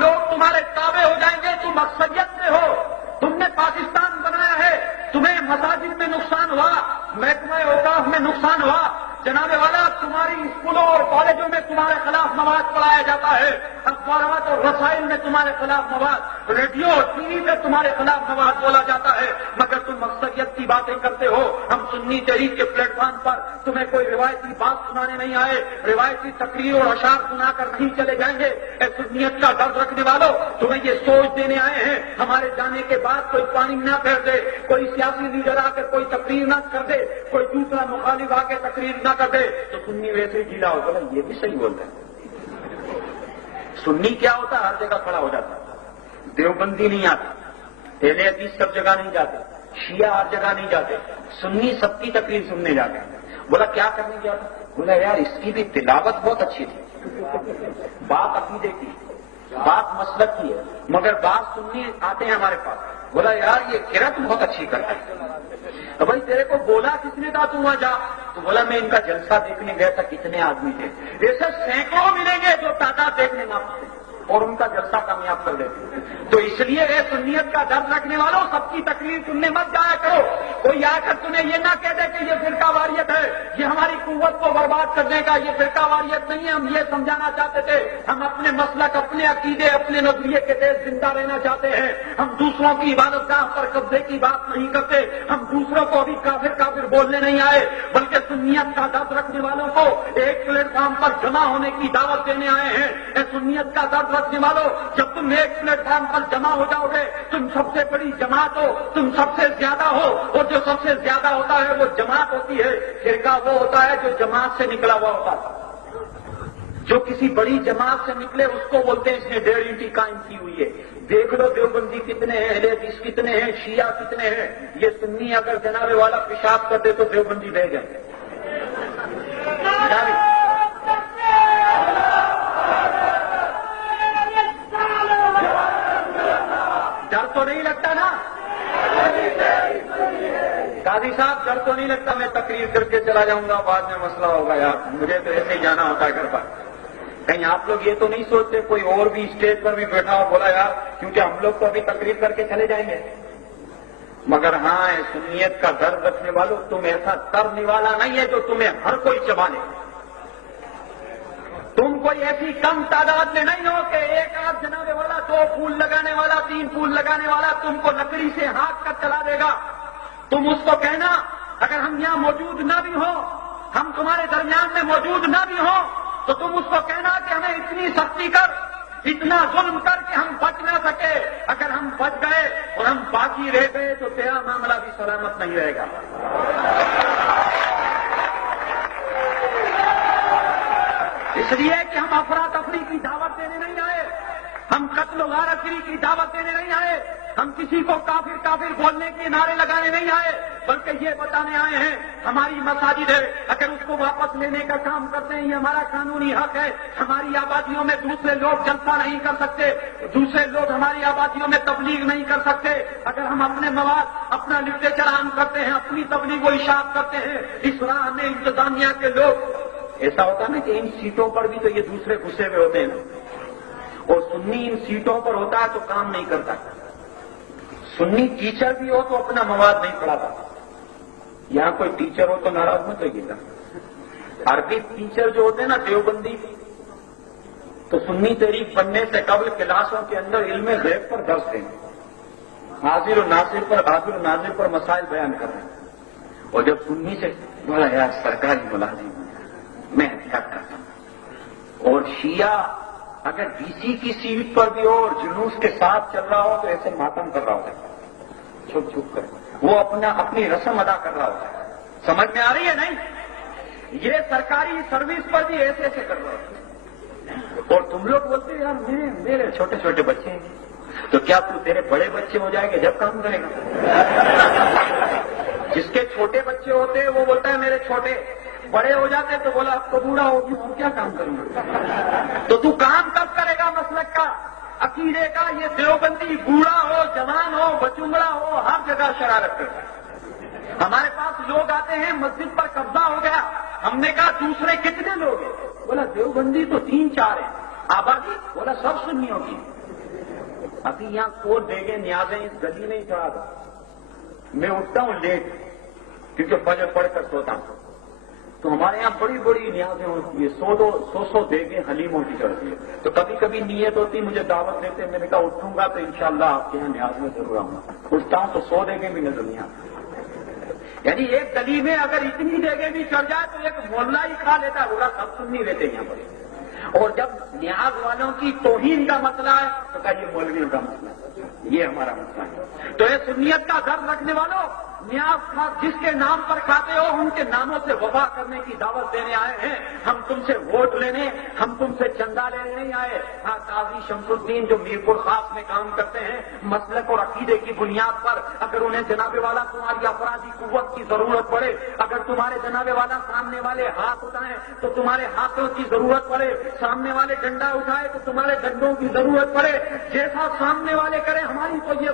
لوگ تمہارے تابع ہو جائیں گے. تم اکثریت میں ہو, تم نے پاکستان بنایا ہے, تمہیں مساجد میں نقصان ہوا, محکمہ اوقاف میں نقصان ہوا. جناب والا, تمہاری اسکولوں اور کالجوں میں تمہارے خلاف مواد پڑھایا جاتا ہے, اخبارات اور رسائل میں تمہارے خلاف مواد, ریڈیو اور ٹی وی پہ تمہارے خلاف مواد بولا جاتا ہے, مگر تم اکثریت کی باتیں کرتے ہو. ہم سنی تحریک کے پلیٹ فارم پر تمہیں کوئی روایتی بات سنانے نہیں آئے, روایتی تقریر اور اشعار سنا کر نہیں چلے جائیں گے. اے سنیت کا درد رکھنے والوں, تمہیں یہ سوچ دینے آئے ہیں ہمارے جانے کے بعد کوئی پانی نہ پھیر دے, کوئی سیاسی لیڈر آ کر کوئی تقریر نہ کر دے, کوئی دوسرا مخالف آ کے تقریر نہ کر دے تو سنی ویسے ہی ڈھیلا ہوگا. یہ بھی صحیح بولتا ہے. سنی کیا ہوتا ہے, ہر جگہ کھڑا ہو جاتا ہے. دیوبندی نہیں آتا, اہل حدیث سب جگہ نہیں جاتے, شیعہ ہر جگہ نہیں جاتے, سنی سب کی تقریر سننے جاتے ہیں. بولا کیا کرنے گیا تھا؟ بولا یار اس کی بھی تلاوت بہت اچھی تھی, بات عقیدے کی, بات مسلک کی ہے, مگر بات سننے آتے ہیں ہمارے پاس. بولا یار یہ قرات بہت اچھی کرتا ہے. تو بھائی تیرے کو بولا کس نے تھا تو وہاں جا؟ تو بولا میں ان کا جلسہ دیکھنے گیا تھا, کتنے آدمی تھے, ایسے سینکڑوں ملیں گے جو تعداد دیکھنے نہ پڑتے اور ان کا جلسہ کامیاب کر دیتے. تو اس لیے اے سنیت کا درد رکھنے والوں, سب کی تقریر سننے مت جایا کرو. کوئی آ کر تمہیں یہ نہ کہہ دے کہ یہ فرقہ واریت ہے, یہ ہماری قوت کو برباد کرنے کا, یہ فرقہ واریت نہیں ہے. ہم یہ سمجھانا چاہتے تھے, ہم اپنے مسلک, اپنے عقیدے, اپنے نظریے کے تحت زندہ رہنا چاہتے ہیں. ہم دوسروں کی عبادت گاہ پر قبضے کی بات نہیں کرتے, ہم دوسروں کو ابھی کافر کافر بولنے نہیں آئے, بلکہ سنیت کا درد رکھنے والوں کو ایک پلیٹ فارم پر جمع ہونے کی دعوت دینے آئے ہیں. اے سنیت کا درد رکھنے والوں, جب تم ایک پلیٹ فارم پر جمع ہو جاؤ گے, تم سب سے بڑی جماعت ہو, تم سب سے زیادہ ہو, اور جو سب سے زیادہ ہوتا ہے وہ جماعت ہوتی ہے. فرقہ وہ ہوتا ہے جو جماعت سے نکلا ہوا ہوتا ہے. جو کسی بڑی جماعت سے نکلے اس کو بولتے ہیں اس نے ڈیڑھ یونٹی قائم کی ہوئی ہے. دیکھ لو دیوبندی کتنے ہیں, اہل حدیث کتنے ہیں, شیعہ کتنے ہیں. یہ سنی اگر جناب والا پیشاب کرتے تو دیوبندی بہ جائے. ڈر تو نہیں لگتا نا قاضی صاحب, ڈر تو نہیں لگتا میں تقریر کر کے چلا جاؤں گا, بعد میں مسئلہ ہوگا یار, مجھے تو ایسے ہی جانا ہوتا ہے گھر پر. کہیں آپ لوگ یہ تو نہیں سوچتے کوئی اور بھی اسٹیج پر بھی بیٹھا ہو, بولا یار کیونکہ ہم لوگ تو ابھی تقریر کر کے چلے جائیں گے. مگر ہاں, سنیت کا درد رکھنے والوں, تم ایسا کرنے والا نہیں ہے جو تمہیں ہر کوئی چبانے. تم کوئی ایسی کم تعداد میں نہیں ہو کہ ایک آدھ جناب والا, 2 پھول لگانے والا, 3 پھول لگانے والا تم کو لکڑی سے ہاتھ کر چلا دے گا. تم اس کو کہنا اگر ہم یہاں موجود نہ بھی ہوں, ہم تمہارے درمیان میں موجود نہ بھی ہوں, تو تم اس کو کہنا کہ ہمیں اتنی سختی کر, اتنا ظلم کر کہ ہم بچ نہ سکے. اگر ہم بچ گئے اور ہم باقی رہ گئے تو تیرا معاملہ بھی سلامت نہیں رہے گا. اس لیے کہ ہم افراتفری کی دعوت دینے نہیں آئے, ہم قتل و غارتگری کی دعوت دینے نہیں آئے, ہم کسی کو کافر کافر بولنے کے نعرے لگانے نہیں آئے, بلکہ یہ بتانے آئے ہیں ہماری مساجد ہے, اگر اس کو واپس لینے کا کام کرتے ہیں یہ ہمارا قانونی حق ہے. ہماری آبادیوں میں دوسرے لوگ جلسہ نہیں کر سکتے, دوسرے لوگ ہماری آبادیوں میں تبلیغ نہیں کر سکتے. اگر ہم اپنے مواد, اپنا لٹریچر عام کرتے ہیں, اپنی تبلیغ و اشاعت کرتے ہیں, اس راہ میں انتظامیہ کے لوگ, ایسا ہوتا نا کہ ان سیٹوں پر بھی تو یہ دوسرے غصے میں ہوتے ہیں نا, اور سنی ان سیٹوں پر ہوتا ہے تو کام نہیں کرتا. سنی ٹیچر بھی ہو تو اپنا مواد نہیں پڑھاتا. یہاں کوئی ٹیچر ہو تو ناراض مت ہوئیے گا. عربی ٹیچر جو ہوتے ہیں نا دیوبندی, تو سنی تحریک بننے سے قبل کلاسوں کے اندر علم غیب پر درس دیں, حاضر و ناصر پر, حاضر و ناظر پر مسائل بیان کر رہے ہیں. اور جب سنی سے بولا یار سرکاری ملازم میں احتیاط کرتا ہوں, اور شیعہ اگر ڈی سی کی سیٹ پر بھی ہو اور جلوس کے ساتھ چل رہا ہو تو ایسے ماتم کر رہا ہوتا ہے, چھپ چھپ کر, وہ اپنی رسم ادا کر رہا ہوتا ہے. سمجھ میں آ رہی ہے نہیں؟ یہ سرکاری سروس پر بھی ایسے ایسے کر رہا ہوتا ہے. اور تم لوگ بولتے یار میرے چھوٹے چھوٹے بچے ہیں, تو کیا تیرے بڑے بچے ہو جائیں گے جب کام کرے گا؟ جس کے چھوٹے بچے ہوتے ہیں وہ بولتا ہے میرے چھوٹے, بڑے ہو جاتے تو بولا اب تو بوڑھا ہوگی ہم کیا کام کروں گا. تو تو کام کب کرے گا مسلک کا, عقیدے کا؟ یہ دیوبندی بوڑھا ہو, جوان ہو, بچونگڑا ہو, ہر جگہ شرارت کرتا ہے. ہمارے پاس لوگ آتے ہیں, مسجد پر قبضہ ہو گیا, ہم نے کہا دوسرے کتنے لوگ ہیں؟ بولا دیوبندی تو 3-4 ہیں. آبادی؟ بولا سب سنیوں کی. ابھی یہاں 100 دیگیں نیازیں اس گلی میں ہی چڑھا دو. میں اٹھتا ہوں لیٹ کیونکہ فجر پڑھ کر سوتا ہوں. تو ہمارے یہاں بڑی بڑی نیازیں ہوتی ہیں، 100 دیگیں حلیموں کی چڑھتی ہے. تو کبھی کبھی نیت ہوتی مجھے دعوت دیتے، میں نے کہا اٹھوں گا تو انشاءاللہ آپ کے یہاں نیاز میں ضرور آؤں گا. اٹھتا ہوں تو 100 دیگیں بھی نظر نہیں آتی. یعنی ایک گلی میں اگر اتنی دیگیں بھی چڑھ جائے تو ایک محلہ ہی کھا لیتا ہے، ہوگا سب سن نہیں لیتے یہاں پر. اور جب نیاز والوں کی توہین کا مسئلہ ہے تو کہا یہ مولویوں کا مسئلہ ہے، یہ ہمارا مسئلہ ہے. تو یہ سنیت کا درد رکھنے والوں، نیاز کھا جس کے نام پر کھاتے ہو ان کے ناموں سے وفا کرنے کی دعوت دینے آئے ہیں. ہم تم سے ووٹ لینے، ہم تم سے چندہ لینے نہیں آئے. ہاں قاضی شمس الدین جو میرپور خاص میں کام کرتے ہیں مسلک اور عقیدے کی بنیاد پر، اگر انہیں جناب والا تمہاری افرادی قوت کی ضرورت پڑے، اگر تمہارے جناب والا سامنے والے ہاتھ اٹھائیں تو تمہارے ہاتھوں کی ضرورت پڑے، سامنے والے ڈنڈا اٹھائے تو تمہارے ڈنڈوں کی ضرورت پڑے، جیسا سامنے والے کرے ہماری تو یہ